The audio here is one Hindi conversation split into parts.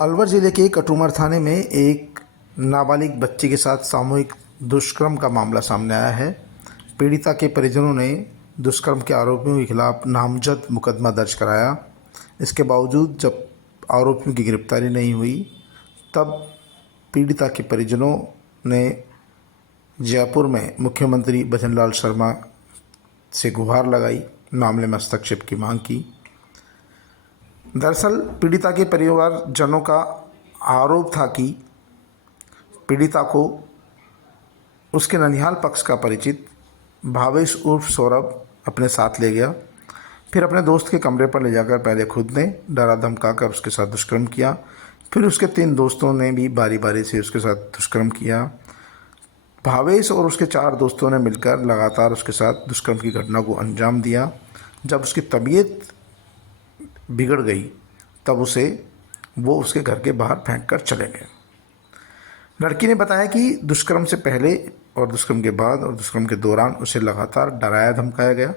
अलवर जिले के कटुमर थाने में एक नाबालिग बच्ची के साथ सामूहिक दुष्कर्म का मामला सामने आया है। पीड़िता के परिजनों ने दुष्कर्म के आरोपियों के खिलाफ नामजद मुकदमा दर्ज कराया। इसके बावजूद जब आरोपियों की गिरफ्तारी नहीं हुई, तब पीड़िता के परिजनों ने जयपुर में मुख्यमंत्री भजनलाल शर्मा से गुहार लगाई, मामले में हस्तक्षेप की मांग की। दरअसल पीड़िता के परिवारजनों का आरोप था कि पीड़िता को उसके ननिहाल पक्ष का परिचित भावेश उर्फ सौरभ अपने साथ ले गया। फिर अपने दोस्त के कमरे पर ले जाकर पहले खुद ने डरा धमकाकर उसके साथ दुष्कर्म किया। फिर उसके 3 दोस्तों ने भी बारी बारी से उसके साथ दुष्कर्म किया। भावेश और उसके 4 दोस्तों ने मिलकर लगातार उसके साथ दुष्कर्म की घटना को अंजाम दिया। जब उसकी तबीयत बिगड़ गई, तब वो उसके घर के बाहर फेंक कर चले गए। लड़की ने बताया कि दुष्कर्म से पहले और दुष्कर्म के बाद और दुष्कर्म के दौरान उसे लगातार डराया धमकाया गया।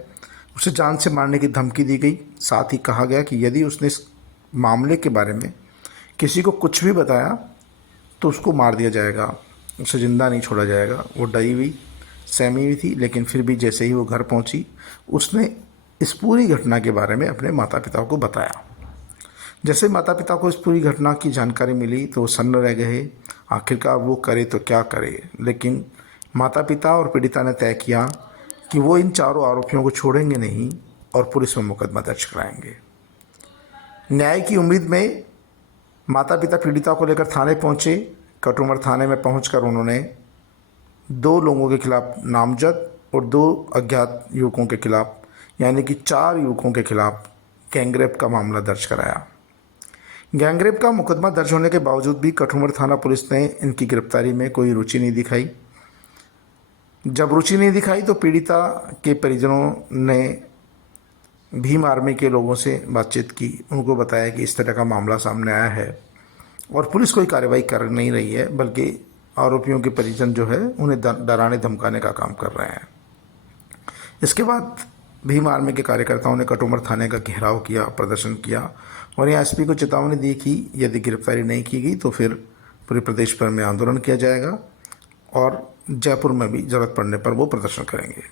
उसे जान से मारने की धमकी दी गई। साथ ही कहा गया कि यदि उसने इस मामले के बारे में किसी को कुछ भी बताया तो उसको मार दिया जाएगा, उसे ज़िंदा नहीं छोड़ा जाएगा। वो डरी हुई सहमी हुई थी, लेकिन फिर भी जैसे ही वो घर पहुंची, उसने इस पूरी घटना के बारे में अपने माता पिता को बताया। जैसे माता पिता को इस पूरी घटना की जानकारी मिली तो वो सन्न रह गए। आखिरकार वो करे तो क्या करे, लेकिन माता पिता और पीड़िता ने तय किया कि वो इन चारों आरोपियों को छोड़ेंगे नहीं और पुलिस में मुकदमा दर्ज कराएंगे। न्याय की उम्मीद में माता पिता पीड़िता को लेकर थाने पहुंचे। कटुमर थाने में पहुंचकर उन्होंने 2 लोगों के खिलाफ नामजद और 2 अज्ञात युवकों के खिलाफ, यानी कि 4 युवकों के खिलाफ गैंगरेप का मामला दर्ज कराया। गैंगरेप का मुकदमा दर्ज होने के बावजूद भी कटुमर थाना पुलिस ने इनकी गिरफ्तारी में कोई रुचि नहीं दिखाई। जब रुचि नहीं दिखाई तो पीड़िता के परिजनों ने भीम आर्मी के लोगों से बातचीत की। उनको बताया कि इस तरह का मामला सामने आया है और पुलिस कोई कार्रवाई कर नहीं रही है, बल्कि आरोपियों के परिजन जो है उन्हें डराने धमकाने का काम कर रहे हैं। इसके बाद भीम आर्मी के कार्यकर्ताओं ने कटुमर थाने का घेराव किया, प्रदर्शन किया और यहाँ एसपी को चेतावनी दी कि यदि गिरफ्तारी नहीं की गई तो फिर पूरे प्रदेश भर में आंदोलन किया जाएगा और जयपुर में भी जरूरत पड़ने पर वो प्रदर्शन करेंगे।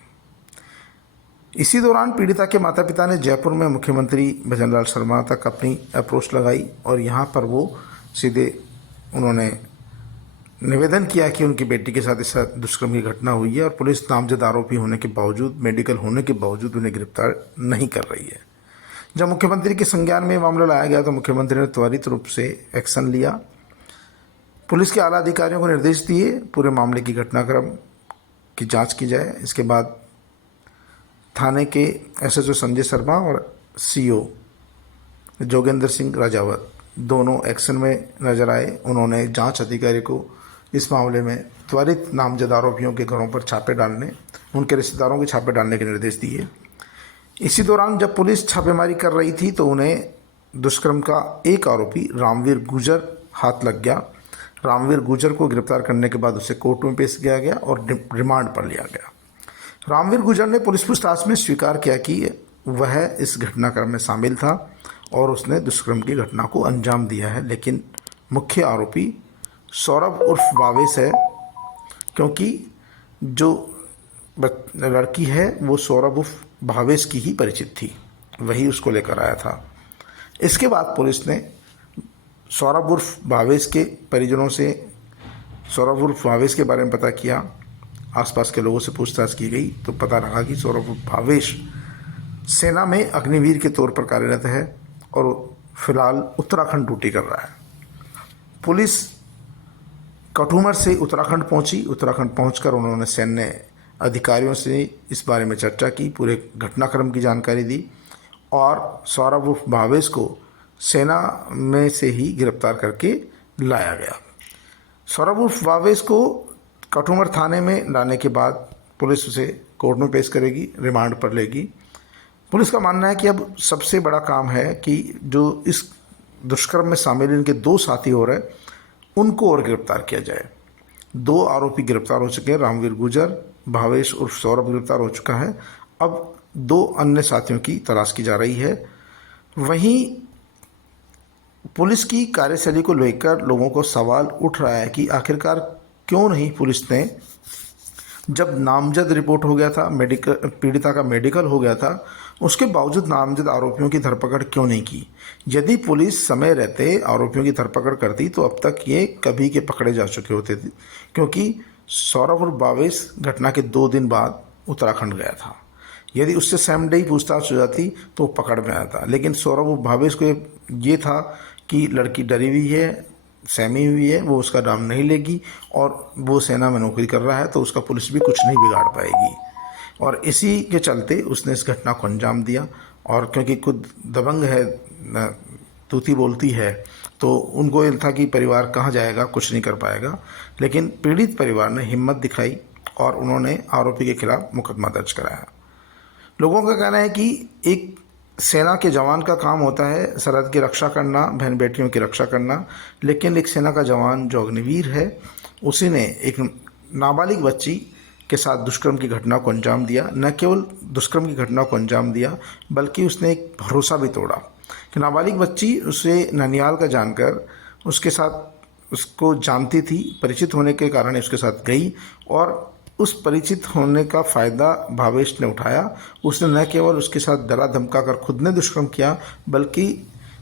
इसी दौरान पीड़िता के माता पिता ने जयपुर में मुख्यमंत्री भजनलाल शर्मा तक अपनी अप्रोच लगाई और यहाँ पर वो सीधे उन्होंने निवेदन किया कि उनकी बेटी के साथ इस दुष्कर्म की घटना हुई है और पुलिस नामजद आरोपी होने के बावजूद, मेडिकल होने के बावजूद उन्हें गिरफ्तार नहीं कर रही है। जब मुख्यमंत्री के संज्ञान में मामला लाया गया तो मुख्यमंत्री ने त्वरित रूप से एक्शन लिया। पुलिस के आला अधिकारियों को निर्देश दिए पूरे मामले की घटनाक्रम की जांच की जाए। इसके बाद थाने के एसएचओ संजय शर्मा और सीओ जोगेंद्र सिंह राजावत दोनों एक्शन में नजर आए। उन्होंने जांच अधिकारी को इस मामले में त्वरित नामजद आरोपियों के घरों पर छापे डालने, उनके रिश्तेदारों के छापे डालने के निर्देश दिए। इसी दौरान जब पुलिस छापेमारी कर रही थी तो उन्हें दुष्कर्म का एक आरोपी रामवीर गुर्जर हाथ लग गया। रामवीर गुर्जर को गिरफ्तार करने के बाद उसे कोर्ट में पेश किया गया और रिमांड पर लिया गया। रामवीर गुर्जर ने पुलिस पूछताछ में स्वीकार किया कि वह इस घटनाक्रम में शामिल था और उसने दुष्कर्म की घटना को अंजाम दिया है, लेकिन मुख्य आरोपी सौरभ उर्फ भावेश है, क्योंकि जो लड़की है वो सौरभ उर्फ भावेश की ही परिचित थी, वही उसको लेकर आया था। इसके बाद पुलिस ने सौरभ उर्फ भावेश के परिजनों से सौरभ उर्फ भावेश के बारे में पता किया। आसपास के लोगों से पूछताछ की गई तो पता लगा कि सौरभ उर्फ भावेश सेना में अग्निवीर के तौर पर कार्यरत है और फिलहाल उत्तराखंड ड्यूटी कर रहा है। पुलिस कटुमर से उत्तराखंड पहुंची। उत्तराखंड पहुंचकर उन्होंने सैन्य अधिकारियों से इस बारे में चर्चा की, पूरे घटनाक्रम की जानकारी दी और सौरभ उर्फ भावेश को सेना में से ही गिरफ्तार करके लाया गया। सौरभ उर्फ भावेश को कटुमर थाने में लाने के बाद पुलिस उसे कोर्ट में पेश करेगी, रिमांड पर लेगी। पुलिस का मानना है कि अब सबसे बड़ा काम है कि जो इस दुष्कर्म में शामिल इनके 2 साथी हो रहे उनको और गिरफ्तार किया जाए। 2 आरोपी गिरफ्तार हो चुके हैं, रामवीर गुर्जर, भावेश उर्फ सौरभ गिरफ्तार हो चुका है। अब 2 अन्य साथियों की तलाश की जा रही है। वहीं पुलिस की कार्यशैली को लेकर लोगों को सवाल उठ रहा है कि आखिरकार क्यों नहीं पुलिस ने, जब नामजद रिपोर्ट हो गया था, मेडिकल पीड़िता का मेडिकल हो गया था, उसके बावजूद नामजद आरोपियों की धरपकड़ क्यों नहीं की। यदि पुलिस समय रहते आरोपियों की धरपकड़ करती तो अब तक ये कभी के पकड़े जा चुके होते थे, क्योंकि सौरभ और भावेश घटना के 2 दिन बाद उत्तराखंड गया था। यदि उससे सेम डे ही पूछताछ हो जाती तो वो पकड़ में आया था, लेकिन सौरभ और भावेश को ये था कि लड़की डरी हुई है, सहमी हुई है, वो उसका नाम नहीं लेगी और वो सेना में नौकरी कर रहा है, तो उसका पुलिस भी कुछ नहीं बिगाड़ पाएगी। और इसी के चलते उसने इस घटना को अंजाम दिया। और क्योंकि खुद दबंग है, तूती बोलती है, तो उनको ये था कि परिवार कहाँ जाएगा, कुछ नहीं कर पाएगा। लेकिन पीड़ित परिवार ने हिम्मत दिखाई और उन्होंने आरोपी के खिलाफ मुकदमा दर्ज कराया। लोगों का कहना है कि एक सेना के जवान का काम होता है सरहद की रक्षा करना, बहन बेटियों की रक्षा करना, लेकिन एक सेना का जवान जो अग्निवीर है, उसी ने एक नाबालिग बच्ची के साथ दुष्कर्म की घटना को अंजाम दिया। न केवल दुष्कर्म की घटना को अंजाम दिया, बल्कि उसने एक भरोसा भी तोड़ा कि नाबालिग बच्ची उसे ननिहाल का जानकर उसके साथ उसको जानती थी, परिचित होने के कारण उसके साथ गई और उस परिचित होने का फ़ायदा भावेश ने उठाया। उसने न केवल उसके साथ डरा धमका कर खुद ने दुष्कर्म किया, बल्कि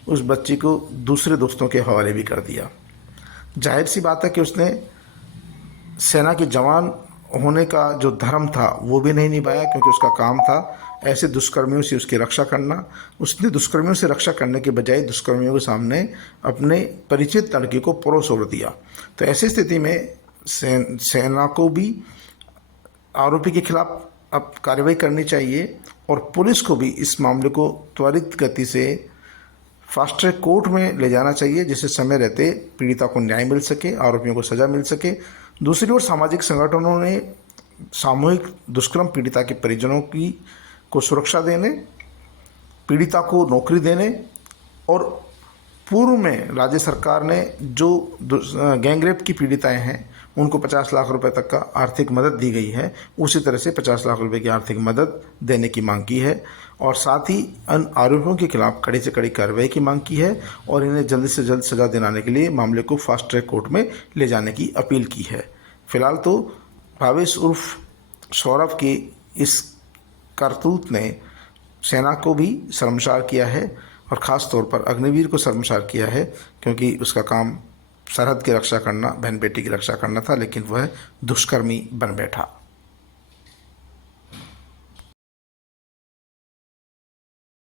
उस बच्ची को दूसरे दोस्तों के हवाले भी कर दिया। जाहिर सी बात है कि उसने सेना के जवान होने का जो धर्म था वो भी नहीं निभाया, क्योंकि उसका काम था ऐसे दुष्कर्मियों से उसकी रक्षा करना। उसने दुष्कर्मियों से रक्षा करने के बजाय दुष्कर्मियों के सामने अपने परिचित लड़की को परोस ओढ़ दिया। तो ऐसी स्थिति में सेना को भी आरोपी के खिलाफ अब कार्रवाई करनी चाहिए और पुलिस को भी इस मामले को त्वरित गति से फास्ट ट्रैक कोर्ट में ले जाना चाहिए, जिससे समय रहते पीड़िता को न्याय मिल सके, आरोपियों को सज़ा मिल सके। दूसरी ओर सामाजिक संगठनों ने सामूहिक दुष्कर्म पीड़िता के परिजनों की को सुरक्षा देने, पीड़िता को नौकरी देने और पूर्व में राज्य सरकार ने जो गैंगरेप की पीड़िताएं हैं उनको 50 लाख रुपए तक का आर्थिक मदद दी गई है, उसी तरह से 50 लाख रुपए की आर्थिक मदद देने की मांग की है और साथ ही अन आरोपियों के खिलाफ कड़ी से कड़ी कार्रवाई की मांग की है और इन्हें जल्द से जल्द सज़ा दिलाने के लिए मामले को फास्ट ट्रैक कोर्ट में ले जाने की अपील की है। फिलहाल तो भावेश उर्फ सौरभ की इस करतूत ने सेना को भी शर्मसार किया है और ख़ास तौर पर अग्निवीर को शर्मसार किया है, क्योंकि उसका काम सरहद की रक्षा करना, बहन बेटी की रक्षा करना था, लेकिन वह दुष्कर्मी बन बैठा।